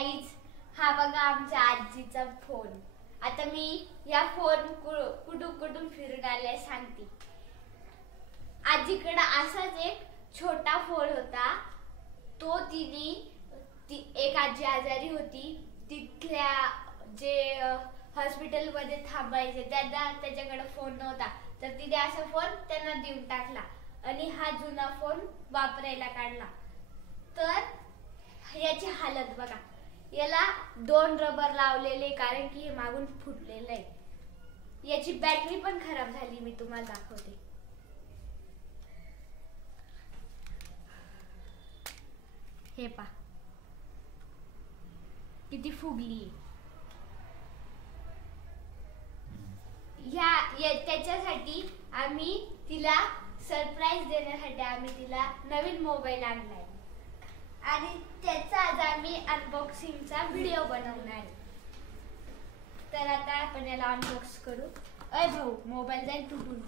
Guys, हा बघा आमच्या आजीचा फोन. आता मी या फोन कुठून फिरून आलाय सांगते. आजीकडे असाच एक छोटा फोन होता. तो एक आजी आजारी होती. तिथल्या जे हॉस्पिटल मध्ये थांबायचे त्यांना त्याच्याकडे फोन नव्हता, तर तिने असा फोन त्यांना देऊन टाकला आणि हा जुना फोन वापरायला काढला. तर याची हालत बघा. याला 2 रबर लावलेले, कारण की हे मागून फुटलेलं आहे. याची बॅटरी पण खराब झाली. मी तुम्हाला दाखवते. हे पहा किती फुगली. त्याच्यासाठी आम्ही तिला सरप्राईज देण्यासाठी आम्ही तिला नवीन मोबाईल आणलाय आणि त्याचा आज आम्ही अनबॉक्सिंगचा व्हिडिओ बनवणार आहे. तर आता आपण याला अनबॉक्स करू. अय भाऊ, मोबाईल जाईल तुटून.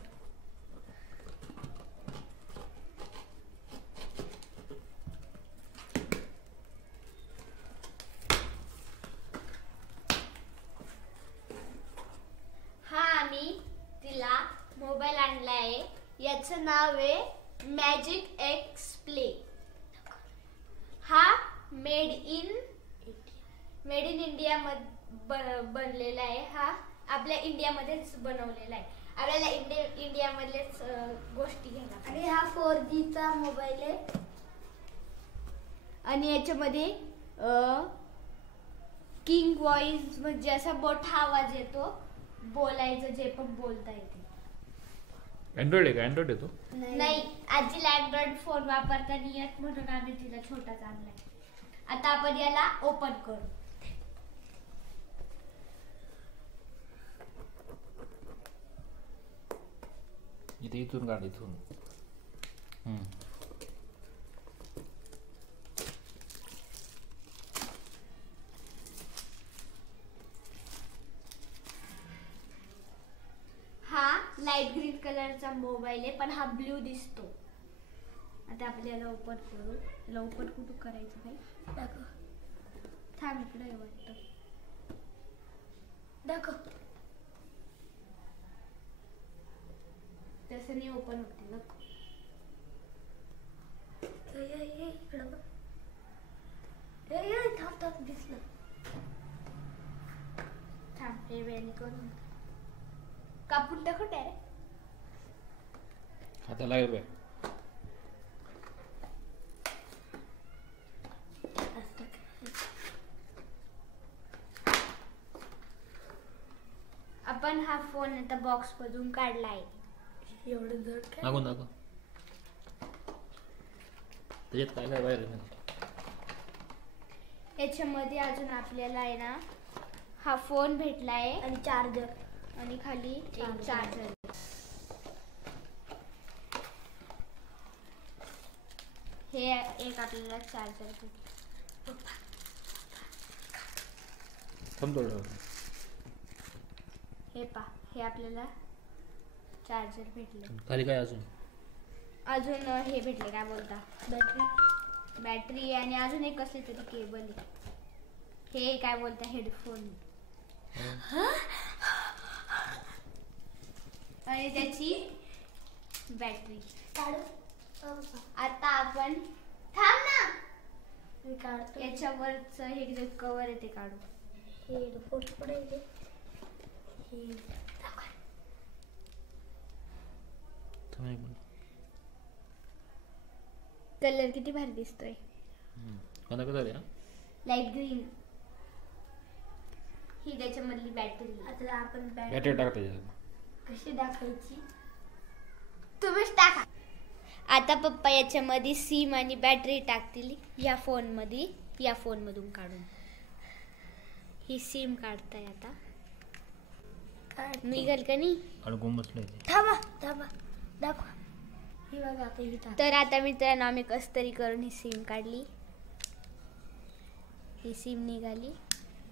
हा आम्ही तिला मोबाईल आणला आहे. याचं नाव आहे मॅजिक एक्स प्ले. हा मेड इन इंडिया मध्ये बनलेला आहे. हा आपल्या इंडियामध्येच बनवलेला आहे. आपल्याला इंडिया मधलेच गोष्टी घ्यायला. आणि हा 4G चा मोबाईल आहे आणि याच्यामध्ये किंग व्हॉइस म्हणजे असा मोठा आवाज येतो. बोलायचं जे पण बोलता येते. अँड्रॉइड आहे का? अँड्रॉइड येतो? नाही, आजीला अँड्रॉइड फोन वापरता नाही येत, म्हणून आम्ही तिला छोटाच आणलाय. आता आपण याला ओपन करू. इथून काढ इथून. हा लाईट ग्रीन कलरचा मोबाईल आहे, पण हा ब्ल्यू दिसतो. आता आपण याला ओपन करू. याला ओपन कुठं करायचं काही दाखव. थांब, इकडे वाटतं दाखव. तसं नाही ओपन होते. नको थांब दिसलं. थांब, हे वेळी करून कापून टाकू डायरेक्ट. हाताला लागेल काय? आपण हा फोन आता बॉक्स मधून काढलाय. एवढं जड काय? दाखव दाखव. त्याच्यात काय काय बाहेर आहे? याच्यामध्ये अजून आपल्याला आहे ना हा फोन भेटलाय आणि चार्जर आणि खाली एक चार्जर. हे एक आपल्याला चार्जर भेटलं. हे पहा, हे आपल्याला चार्जर भेटले. खाली काय अजून हे भेटले, काय बोलता, बॅटरी आणि अजून एक कसले तरी केबल आहे. हे काय बोलता, हेडफोन आणि त्याची बॅटरी. आता आपण थांब ना, याच्यावरच हे जे कव्हर आहे ते काढू. हेडफोन पुढे कलर किती भारी दिसतोय. Light green. ही त्याच्यामधली बॅटरी. आता आपण बॅटरी टाकते. कशी टाकायची तुम्हीच टाका. आता पप्पा याच्यामध्ये सिम आणि बॅटरी टाकतील या फोन मध्ये. या फोन मधून काढून ही सिम काढताय. आता निघल का नाही? अडकून बसलंय. थांबा दाखवा. ही बघा आता. तर आता मित्रांनो, आम्ही कस तरी करून ही सिम काढली. ही सिम निघाली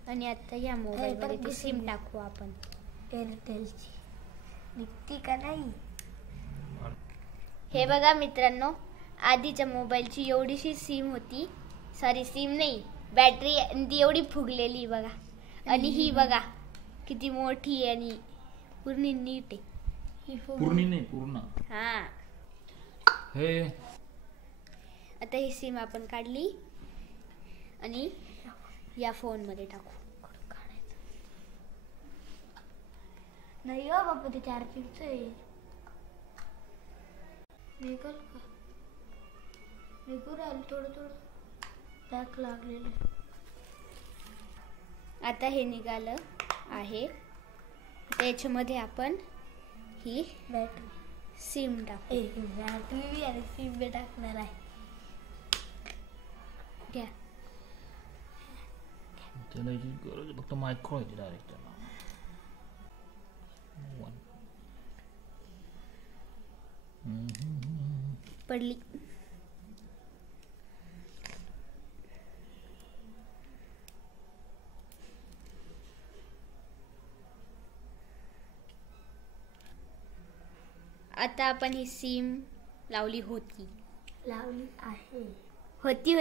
आणि आता या मोबाईल मध्ये ती सिम टाकू आपण. एअरटेलची निघती का नाही? हे बघा मित्रांनो, आधीच्या मोबाईलची एवढीशी सिम होती. सॉरी, सिम नाही, बॅटरी ती एवढी फुगलेली बघा. आणि ही बघा किती मोठी आहे आणि पूर्ण नीट आहे. पूर्ण नाही पूर्ण. हा हे आता ही सिम आपण काढली आणि या फोन मध्ये टाकू. नाही हो बाबा ते चार्जिंगचं आहे. निघल का निघू राहिलं थोडं थोडं पॅक लागलेलं. आता हे निघालं आहे. त्याच्यामध्ये आपण ही बॅटरी सिम टाकू. बॅटरी बी आणि सिम बी टाकणार आहे. घ्या. त्याला याची गरज फक्त माईक खोळायची डायरेक्ट त्याला. पडली. आता आपण ही सिम लावली होती. लावली आहे. होती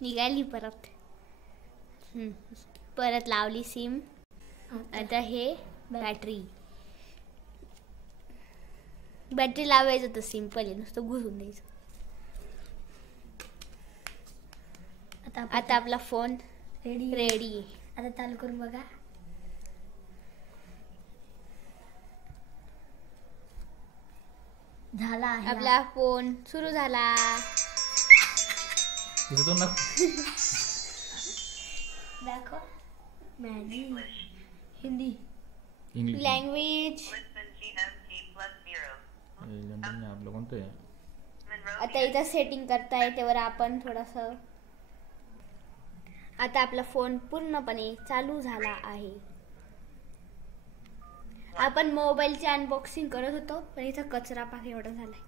निघाली परत. परत लावली सिम. आता हे बॅटरी लावायचं तर सिंपल आहे, नुसतं घुसून द्यायचं. आता आपला फोन रेडी आहे. आता चालू करून बघा. झाला आहे आपला फोन सुरू झाला. दिसतो ना. दाखव. Maggi Hindi English language. आपलं कोणतं आहे. आता इथं सेटिंग करता येतेवर आपण थोडस. आता आपला फोन पूर्णपणे चालू झाला आहे. आपण मोबाईलचे अनबॉक्सिंग करत होतो पण इथं कचरा पाक एवढा झालाय.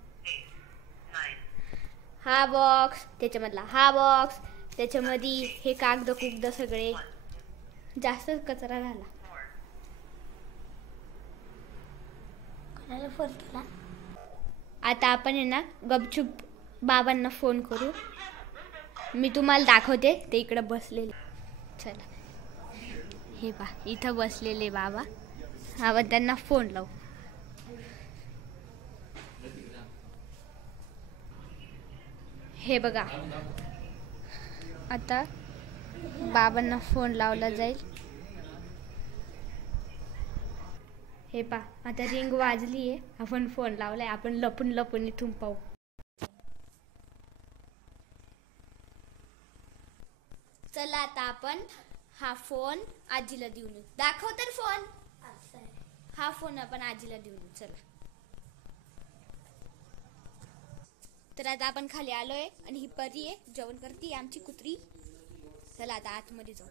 हा बॉक्स त्याच्यामधला हा बॉक्स त्याच्यामध्ये हे कागद कुगद सगळे जास्तच कचरा झाला. कोणाला फोन केला. आता आपण आहे ना गपचूप बाबांना फोन करू. मी तुम्हाला दाखवते ते इकडे बसलेले. चला हे पा इथं बसलेले बाबा. आपण त्यांना फोन लावू. हे बघा आता बाबांना फोन लावला जाईल. हे पा आता रिंग वाजली आहे. आपण फोन लावलाय. आपण लपून लपून इथून पाहू. चला आता आपण हा फोन आजीला देऊन येऊ. दाखव तर फोन. हा फोन आपण आजीला देऊन येऊ. चला तर आता आपण खाली आलोय आणि ही परी आहे जेवण करते आमची कुत्री. चला आता आतमध्ये जाऊ.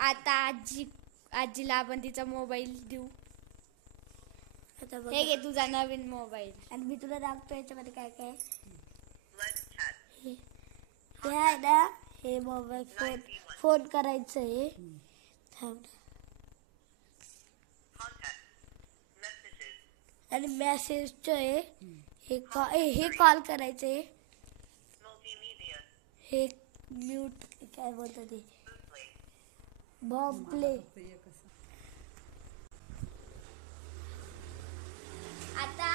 आता आजीला आपण तिचा मोबाईल देऊ. हे घे तुझा नवीन मोबाईल. आणि मी तुला दाखवतो याच्यामध्ये काय काय. हे आहे ना हे मोबाईल फोन करायचं आहे. आणि मेसेजचं आहे. हे कॉल करायचं आहे. हे म्यूट काय बोलतात ते बॉम्ब प्ले. आता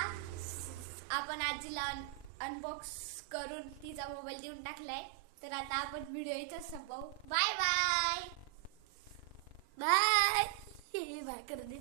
आपण आजीला अनबॉक्स करून तिचा मोबाईल देऊन टाकलाय. तर आता आपण व्हिडिओ इथं संपवू. Bye bye bye. बाय कर दे.